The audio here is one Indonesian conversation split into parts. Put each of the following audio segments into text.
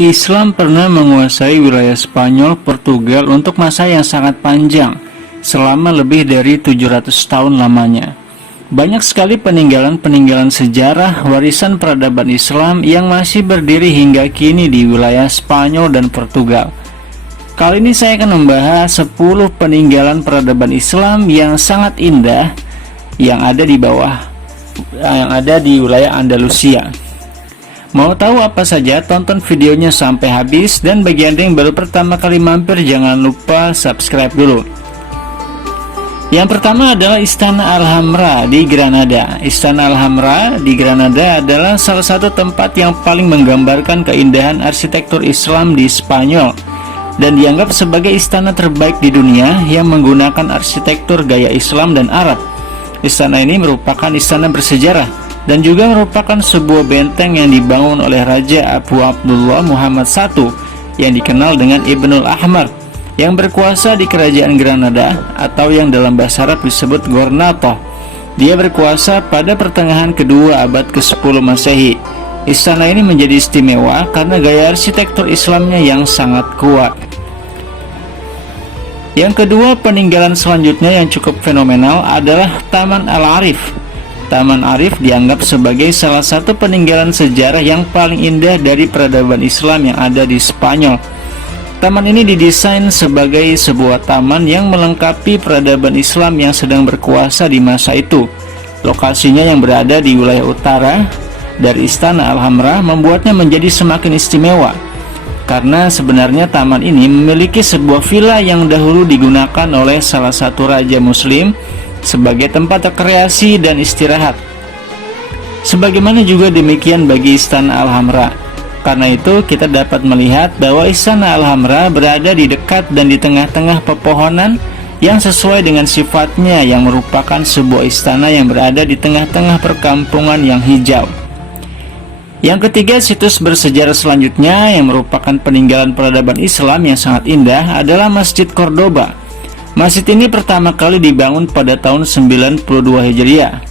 Islam pernah menguasai wilayah Spanyol, Portugal untuk masa yang sangat panjang, selama lebih dari 700 tahun lamanya. Banyak sekali peninggalan-peninggalan sejarah warisan peradaban Islam yang masih berdiri hingga kini di wilayah Spanyol dan Portugal. Kali ini saya akan membahas 10 peninggalan peradaban Islam yang sangat indah yang ada di wilayah Andalusia. Mau tahu apa saja? Tonton videonya sampai habis, dan bagi Anda yang baru pertama kali mampir jangan lupa subscribe dulu. Yang pertama adalah Istana Alhambra di Granada. Istana Alhambra di Granada adalah salah satu tempat yang paling menggambarkan keindahan arsitektur Islam di Spanyol dan dianggap sebagai istana terbaik di dunia yang menggunakan arsitektur gaya Islam dan Arab. Istana ini merupakan istana bersejarah dan juga merupakan sebuah benteng yang dibangun oleh Raja Abu Abdullah Muhammad I yang dikenal dengan Ibnul Ahmar, yang berkuasa di kerajaan Granada atau yang dalam bahasa Arab disebut Gornatoh. Dia berkuasa pada pertengahan kedua abad ke-10 Masehi. Istana ini menjadi istimewa karena gaya arsitektur Islamnya yang sangat kuat. Yang kedua, peninggalan selanjutnya yang cukup fenomenal adalah Taman Al-Arif. Taman Arif dianggap sebagai salah satu peninggalan sejarah yang paling indah dari peradaban Islam yang ada di Spanyol. Taman ini didesain sebagai sebuah taman yang melengkapi peradaban Islam yang sedang berkuasa di masa itu. Lokasinya yang berada di wilayah utara dari Istana Alhambra membuatnya menjadi semakin istimewa, karena sebenarnya taman ini memiliki sebuah villa yang dahulu digunakan oleh salah satu raja muslim sebagai tempat rekreasi dan istirahat. Sebagaimana juga demikian bagi Istana Alhambra. Karena itu kita dapat melihat bahwa Istana Alhambra berada di dekat dan di tengah-tengah pepohonan yang sesuai dengan sifatnya, yang merupakan sebuah istana yang berada di tengah-tengah perkampungan yang hijau. Yang ketiga, situs bersejarah selanjutnya yang merupakan peninggalan peradaban Islam yang sangat indah adalah Masjid Cordoba. Masjid ini pertama kali dibangun pada tahun 92 Hijriah,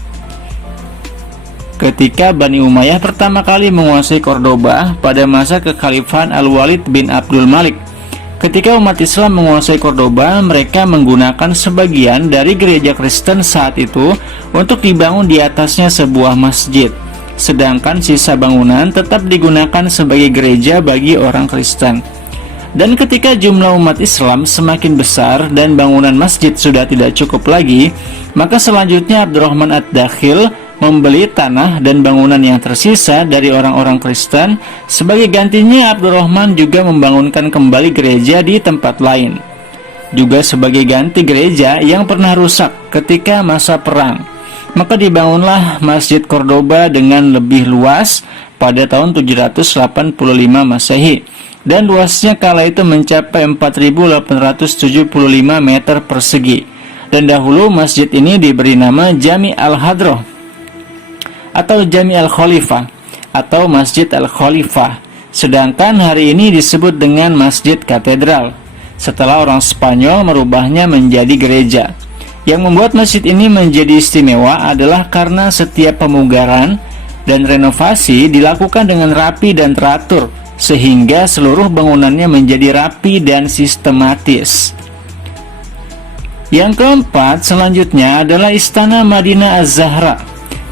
ketika Bani Umayyah pertama kali menguasai Cordoba pada masa kekhalifahan Al-Walid bin Abdul Malik. Ketika umat Islam menguasai Cordoba, mereka menggunakan sebagian dari gereja Kristen saat itu untuk dibangun di atasnya sebuah masjid, sedangkan sisa bangunan tetap digunakan sebagai gereja bagi orang Kristen. Dan ketika jumlah umat Islam semakin besar dan bangunan masjid sudah tidak cukup lagi, maka selanjutnya Abdurrahman Ad-Dakhil membeli tanah dan bangunan yang tersisa dari orang-orang Kristen. Sebagai gantinya, Abdurrahman juga membangunkan kembali gereja di tempat lain, juga sebagai ganti gereja yang pernah rusak ketika masa perang. Maka dibangunlah Masjid Cordoba dengan lebih luas pada tahun 785 Masehi, dan luasnya kala itu mencapai 4.875 meter persegi. Dan dahulu masjid ini diberi nama Jami Al-Hadroh atau Jami Al-Khalifah atau Masjid Al-Khalifah, sedangkan hari ini disebut dengan Masjid Katedral setelah orang Spanyol merubahnya menjadi gereja. Yang membuat masjid ini menjadi istimewa adalah karena setiap pemugaran dan renovasi dilakukan dengan rapi dan teratur, sehingga seluruh bangunannya menjadi rapi dan sistematis. Yang keempat selanjutnya adalah Istana Madinah Az-Zahra,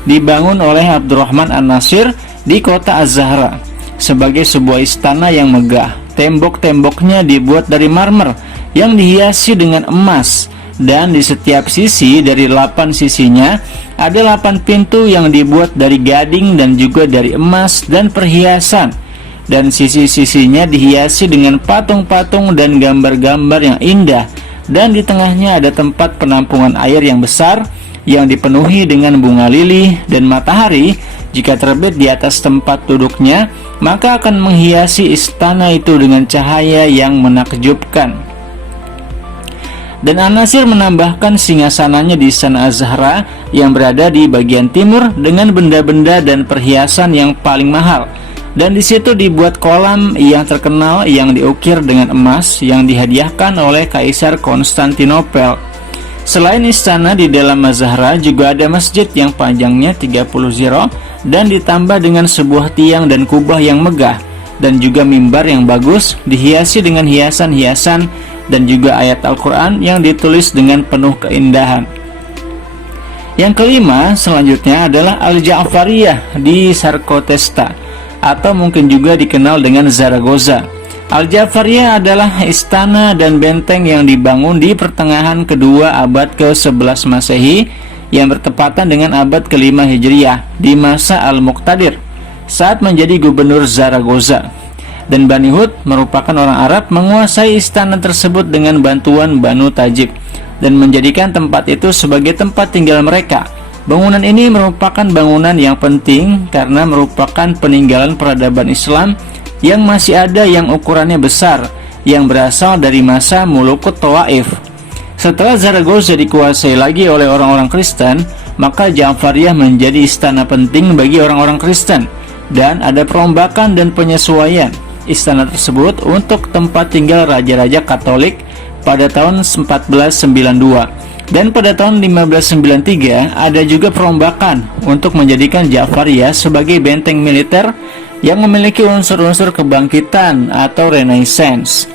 dibangun oleh Abdurrahman An-Nasir di kota Az-Zahra sebagai sebuah istana yang megah. Tembok-temboknya dibuat dari marmer yang dihiasi dengan emas, dan di setiap sisi dari 8 sisinya ada 8 pintu yang dibuat dari gading dan juga dari emas dan perhiasan, dan sisi-sisinya dihiasi dengan patung-patung dan gambar-gambar yang indah, dan di tengahnya ada tempat penampungan air yang besar yang dipenuhi dengan bunga lilih, dan matahari jika terbit di atas tempat duduknya maka akan menghiasi istana itu dengan cahaya yang menakjubkan. Dan An-Nasir menambahkan singgasananya di Istana Az-Zahra yang berada di bagian timur dengan benda-benda dan perhiasan yang paling mahal. Dan di situ dibuat kolam yang terkenal yang diukir dengan emas yang dihadiahkan oleh Kaisar Konstantinopel. Selain istana, di dalam Az-Zahra juga ada masjid yang panjangnya 30 ziro dan ditambah dengan sebuah tiang dan kubah yang megah dan juga mimbar yang bagus dihiasi dengan hiasan-hiasan dan juga ayat Al-Quran yang ditulis dengan penuh keindahan. Yang kelima selanjutnya adalah Al-Ja'fariyah di Sarkotesta, atau mungkin juga dikenal dengan Zaragoza. Al-Ja'fariyah adalah istana dan benteng yang dibangun di pertengahan kedua abad ke-11 Masehi yang bertepatan dengan abad ke-5 Hijriah di masa Al-Muqtadir saat menjadi gubernur Zaragoza. Dan Bani Hud merupakan orang Arab menguasai istana tersebut dengan bantuan Banu Tajib dan menjadikan tempat itu sebagai tempat tinggal mereka. Bangunan ini merupakan bangunan yang penting karena merupakan peninggalan peradaban Islam yang masih ada yang ukurannya besar, yang berasal dari masa Mulukut Tawaif. Setelah Zaragoza dikuasai lagi oleh orang-orang Kristen, maka Ja'fariyah menjadi istana penting bagi orang-orang Kristen, dan ada perombakan dan penyesuaian istana tersebut untuk tempat tinggal raja-raja Katolik pada tahun 1492. Dan pada tahun 1593 ada juga perombakan untuk menjadikan Ja'fariyah sebagai benteng militer yang memiliki unsur-unsur kebangkitan atau Renaissance,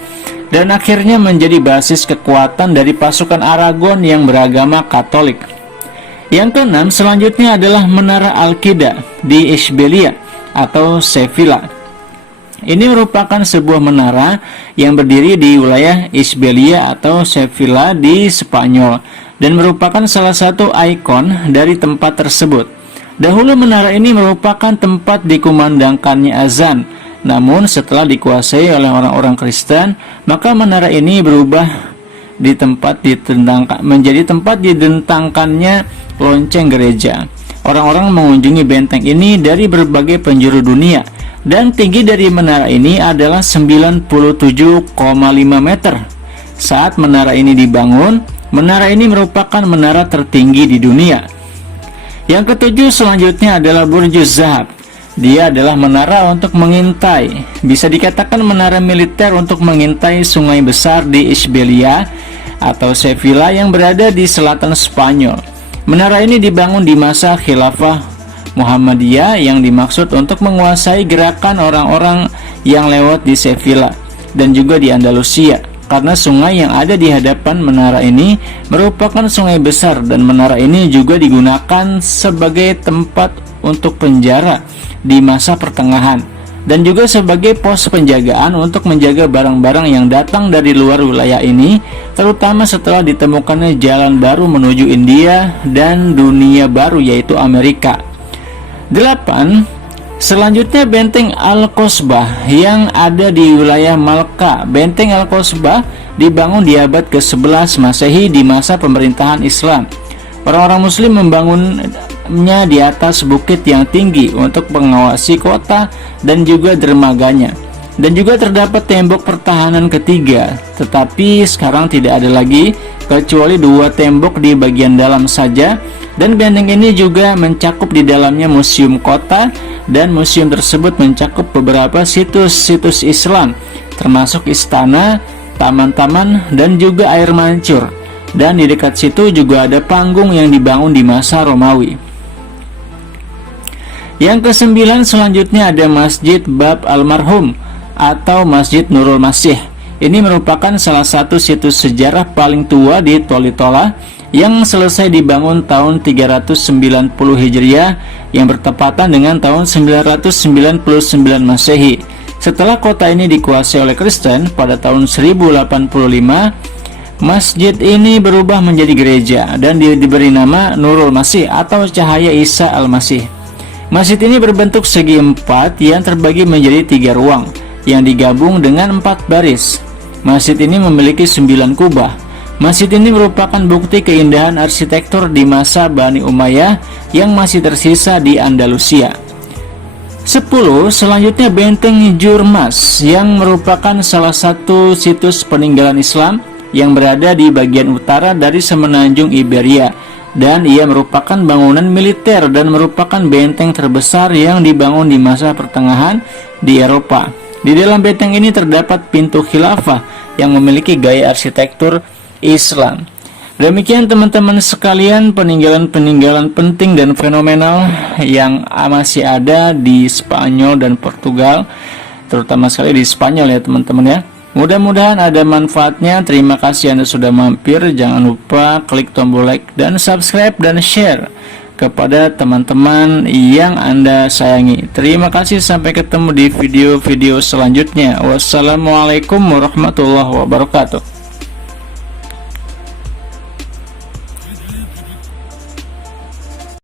dan akhirnya menjadi basis kekuatan dari pasukan Aragon yang beragama Katolik. Yang keenam selanjutnya adalah Menara Al-Qida di Ishbilia atau Sevilla. Ini merupakan sebuah menara yang berdiri di wilayah Ishbilia atau Sevilla di Spanyol dan merupakan salah satu ikon dari tempat tersebut. Dahulu menara ini merupakan tempat dikumandangkannya azan, namun setelah dikuasai oleh orang-orang Kristen, maka menara ini berubah menjadi tempat didentangkannya lonceng gereja. Orang-orang mengunjungi benteng ini dari berbagai penjuru dunia, dan tinggi dari menara ini adalah 97,5 meter. Saat menara ini dibangun, menara ini merupakan menara tertinggi di dunia. Yang ketujuh selanjutnya adalah Burjuz Zahab. Dia adalah menara untuk mengintai, bisa dikatakan menara militer untuk mengintai sungai besar di Ishbilia atau Sevilla yang berada di selatan Spanyol. Menara ini dibangun di masa Khilafah Muhammadiyah yang dimaksud untuk menguasai gerakan orang-orang yang lewat di Sevilla dan juga di Andalusia, karena sungai yang ada di hadapan menara ini merupakan sungai besar, dan menara ini juga digunakan sebagai tempat untuk penjara di masa pertengahan dan juga sebagai pos penjagaan untuk menjaga barang-barang yang datang dari luar wilayah ini, terutama setelah ditemukannya jalan baru menuju India dan dunia baru yaitu Amerika. 8. Selanjutnya Benteng Al-Qosbah yang ada di wilayah Malka. Benteng Al-Qosbah dibangun di abad ke-11 Masehi di masa pemerintahan Islam. Orang-orang muslim membangunnya di atas bukit yang tinggi untuk mengawasi kota dan juga dermaganya. Dan juga terdapat tembok pertahanan ketiga, tetapi sekarang tidak ada lagi kecuali 2 tembok di bagian dalam saja. Dan benteng ini juga mencakup di dalamnya museum kota, dan museum tersebut mencakup beberapa situs-situs Islam, termasuk istana, taman-taman, dan juga air mancur. Dan di dekat situ juga ada panggung yang dibangun di masa Romawi. Yang ke-9 selanjutnya ada Masjid Bab Almarhum atau Masjid Nurul Masih. Ini merupakan salah satu situs sejarah paling tua di Tolitola yang selesai dibangun tahun 390 Hijriah yang bertepatan dengan tahun 999 Masehi. Setelah kota ini dikuasai oleh Kristen pada tahun 1085, masjid ini berubah menjadi gereja dan diberi nama Nurul Masih atau Cahaya Isa Al-Masih. Masjid ini berbentuk segi 4 yang terbagi menjadi 3 ruang yang digabung dengan 4 baris. Masjid ini memiliki 9 kubah. Masjid ini merupakan bukti keindahan arsitektur di masa Bani Umayyah yang masih tersisa di Andalusia. 10. Selanjutnya Benteng Jurmas yang merupakan salah satu situs peninggalan Islam yang berada di bagian utara dari semenanjung Iberia, dan ia merupakan bangunan militer dan merupakan benteng terbesar yang dibangun di masa pertengahan di Eropa. Di dalam benteng ini terdapat pintu khilafah yang memiliki gaya arsitektur Islam. Demikian teman-teman sekalian, peninggalan-peninggalan penting dan fenomenal yang masih ada di Spanyol dan Portugal. terutama sekali di Spanyol ya teman-teman ya. Mudah-mudahan ada manfaatnya. Terima kasih Anda sudah mampir. Jangan lupa klik tombol like dan subscribe dan share kepada teman-teman yang Anda sayangi. Terima kasih, sampai ketemu di video-video selanjutnya. Wassalamualaikum warahmatullahi wabarakatuh.